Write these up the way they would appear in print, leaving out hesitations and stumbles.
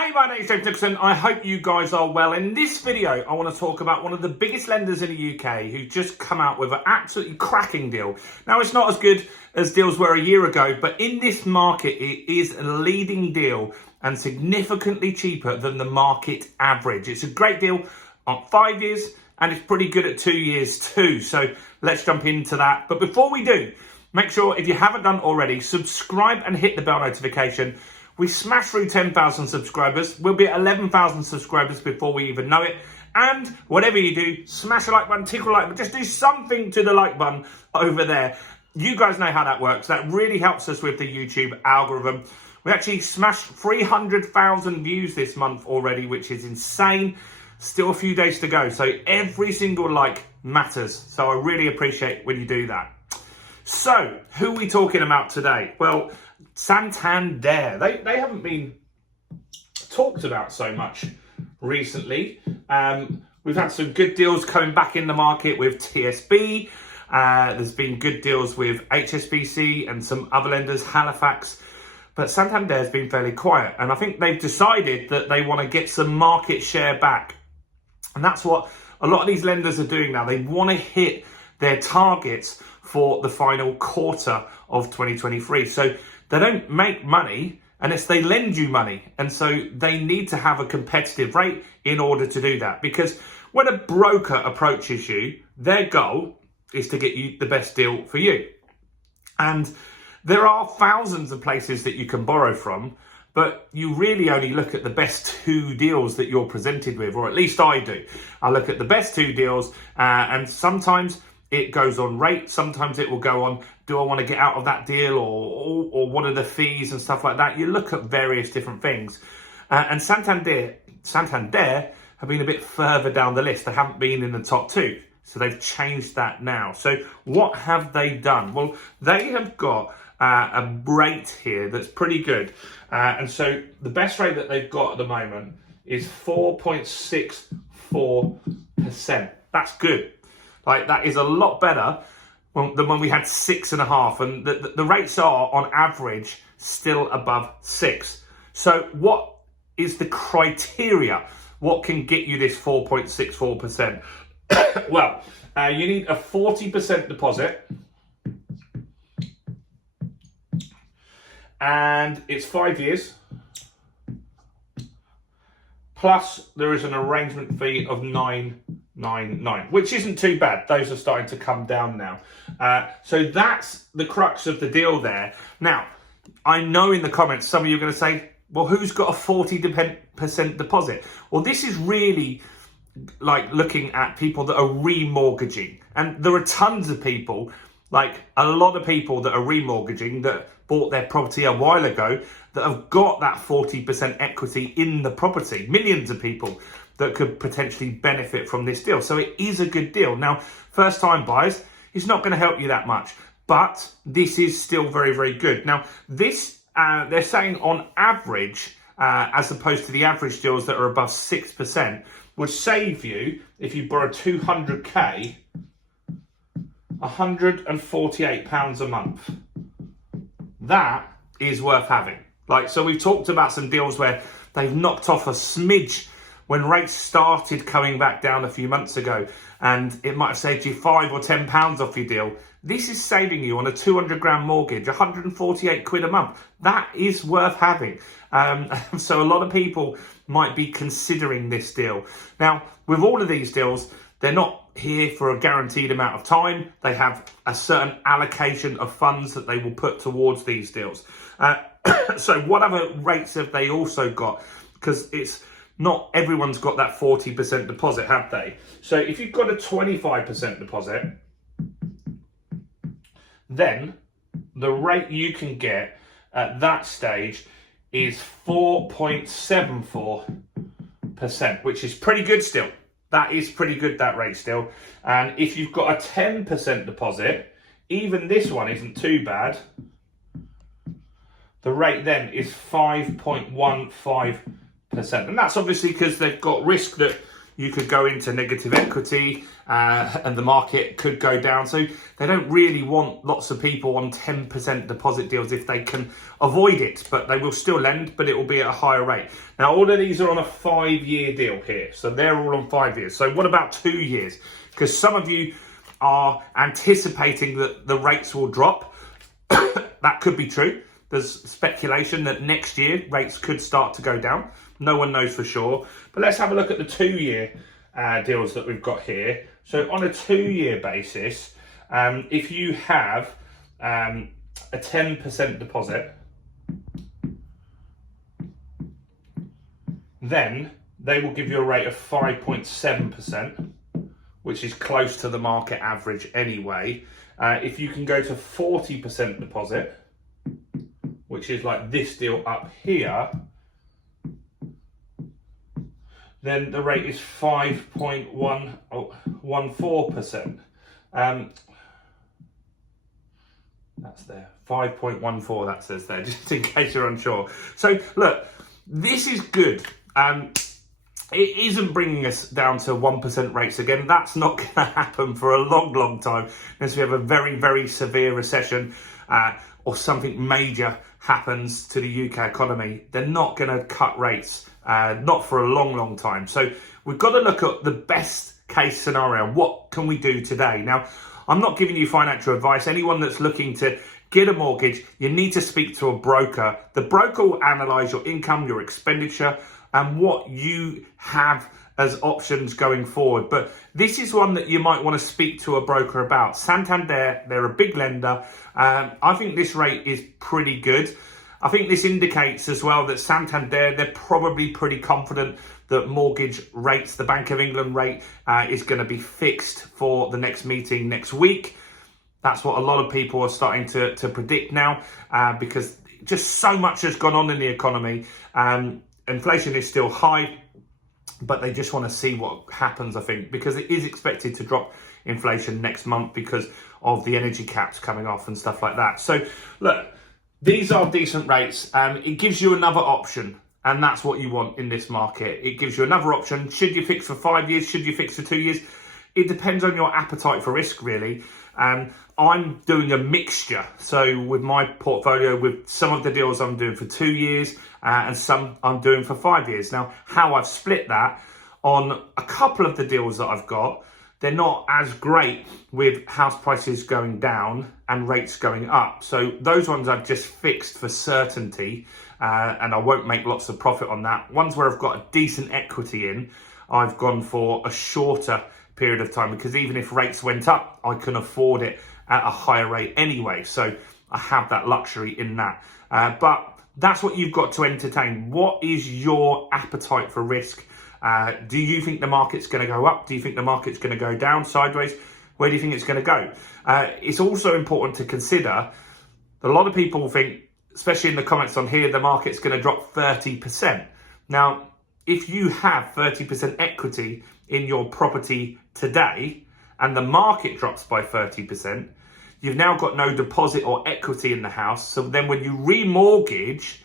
Hey, my name's James Nicholson. I hope you guys are well. In this video, I want to talk about one of the biggest lenders in the UK who just come out with an absolutely cracking deal. Now, it's not as good as deals were a year ago, but in this market, it is a leading deal and significantly cheaper than the market average. It's a great deal on 5 years and it's pretty good at 2 years too. So let's jump into that. But before we do, make sure if you haven't done already, subscribe and hit the bell notification. We smashed through 10,000 subscribers. We'll be at 11,000 subscribers before we even know it. And whatever you do, smash the like button, tickle like button, just do something to the like button over there. You guys know how that works. That really helps us with the YouTube algorithm. We actually smashed 300,000 views this month already, which is insane. Still a few days to go. So every single like matters. So I really appreciate when you do that. So who are we talking about today? Well, Santander. They haven't been talked about so much recently. We've had some good deals coming back in the market with TSB. There's been good deals with HSBC and some other lenders, Halifax. But Santander has been fairly quiet. And I think they've decided that they want to get some market share back. And that's what a lot of these lenders are doing now. They want to hit their targets for the final quarter of 2023. So they don't make money unless they lend you money. And so they need to have a competitive rate in order to do that. Because when a broker approaches you, their goal is to get you the best deal for you. And there are thousands of places that you can borrow from, but you really only look at the best two deals that you're presented with, or at least I do. I look at the best two deals, and sometimes it goes on rate, sometimes it will go on, do I want to get out of that deal, or what are the fees and stuff like that. You look at various different things. And Santander have been a bit further down the list. They haven't been in the top two. So they've changed that now. So what have they done? Well, they have got a rate here that's pretty good. And so the best rate that they've got at the moment is 4.64%. That's good. Like, that is a lot better than when we had 6.5, and the rates are on average still above 6. So what is the criteria? What can get you this 4.64%? Well, you need a 40% deposit, and it's 5 years. Plus, there is an arrangement fee of $9.99, which isn't too bad. Those are starting to come down now. So that's the crux of the deal there. Now, I know in the comments, some of you are going to say, well, who's got a 40% deposit? Well, this is really like looking at people that are remortgaging. And there are tons of people, like a lot of people that are remortgaging that bought their property a while ago that have got that 40% equity in the property. Millions of people that could potentially benefit from this deal. So it is a good deal. Now, first time buyers, it's not going to help you that much, but this is still very, very good. Now, this, they're saying on average, as opposed to the average deals that are above 6%, would save you, if you borrow 200k, £148 a month. That is worth having. Like, so we've talked about some deals where they've knocked off a smidge when rates started coming back down a few months ago, and it might have saved you £5 or £10 off your deal. This is saving you on a 200 grand mortgage, 148 quid a month. That is worth having. So a lot of people might be considering this deal. Now, with all of these deals, they're not here for a guaranteed amount of time. They have a certain allocation of funds that they will put towards these deals. So what other rates have they also got? Because it's not everyone's got that 40% deposit, have they? So if you've got a 25% deposit, then the rate you can get at that stage is 4.74%, which is pretty good still. That is pretty good, that rate still. And if you've got a 10% deposit, even this one isn't too bad. The rate then is 5.15%. And that's obviously because they've got risk that you could go into negative equity and the market could go down. So they don't really want lots of people on 10% deposit deals if they can avoid it, but they will still lend, but it will be at a higher rate. Now, all of these are on a 5-year deal here. So they're all on 5 years. So what about 2 years? Because some of you are anticipating that the rates will drop. That could be true. There's speculation that next year rates could start to go down. No one knows for sure. But let's have a look at the 2-year deals that we've got here. So on a 2-year basis, if you have a 10% deposit, then they will give you a rate of 5.7%, which is close to the market average anyway. If you can go to 40% deposit, which is like this deal up here, then the rate is 5.14%. That's there, 5.14, that says there, just in case you're unsure. So look, this is good. It isn't bringing us down to 1% rates again. That's not going to happen for a long, long time unless we have a very, very severe recession or something major happens to the UK economy. They're not going to cut rates, not for a long, long time. So we've got to look at the best case scenario. What can we do today? Now, I'm not giving you financial advice. Anyone that's looking to get a mortgage, you need to speak to a broker. The broker will analyse your income, your expenditure, and what you have as options going forward. But this is one that you might want to speak to a broker about. Santander, they're a big lender. I think this rate is pretty good. I think this indicates as well that Santander, they're probably pretty confident that mortgage rates, the Bank of England rate, is going to be fixed for the next meeting next week. That's what a lot of people are starting to predict now, because just so much has gone on in the economy. Inflation is still high, but they just want to see what happens, I think, because it is expected to drop inflation next month because of the energy caps coming off and stuff like that. So look, these are decent rates. It gives you another option, and that's what you want in this market. It gives you another option. Should you fix for 5 years? Should you fix for 2 years? It depends on your appetite for risk, really. I'm doing a mixture. So with my portfolio, with some of the deals I'm doing for 2 years and some I'm doing for 5 years. Now, how I've split that on a couple of the deals that I've got, they're not as great with house prices going down and rates going up. So those ones I've just fixed for certainty, and I won't make lots of profit on that. Ones where I've got a decent equity in, I've gone for a shorter period of time, because even if rates went up, I can afford it at a higher rate anyway. So I have that luxury in that. But that's what you've got to entertain. What is your appetite for risk? Do you think the market's going to go up? Do you think the market's going to go down, sideways? Where do you think it's going to go? It's also important to consider, a lot of people think, especially in the comments on here, the market's going to drop 30%. Now, if you have 30% equity in your property today and the market drops by 30%, you've now got no deposit or equity in the house. So then when you remortgage,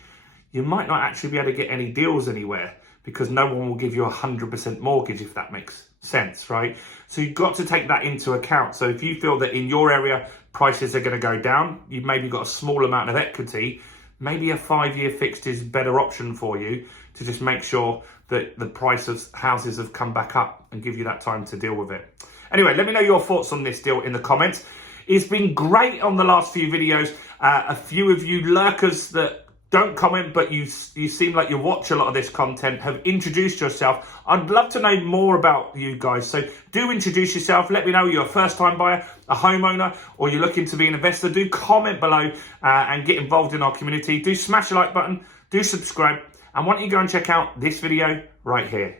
you might not actually be able to get any deals anywhere, because no one will give you 100% mortgage, if that makes sense, right? So you've got to take that into account. So if you feel that in your area prices are going to go down, you've maybe got a small amount of equity, maybe a 5-year fixed is a better option for you to just make sure that the price of houses have come back up and give you that time to deal with it. Anyway, let me know your thoughts on this deal in the comments. It's been great on the last few videos. A few of you lurkers that don't comment, but you seem like you watch a lot of this content, have introduced yourself. I'd love to know more about you guys. So do introduce yourself. Let me know you're a first-time buyer, a homeowner, or you're looking to be an investor. Do comment below and get involved in our community. Do smash the like button. Do subscribe. And why don't you go and check out this video right here.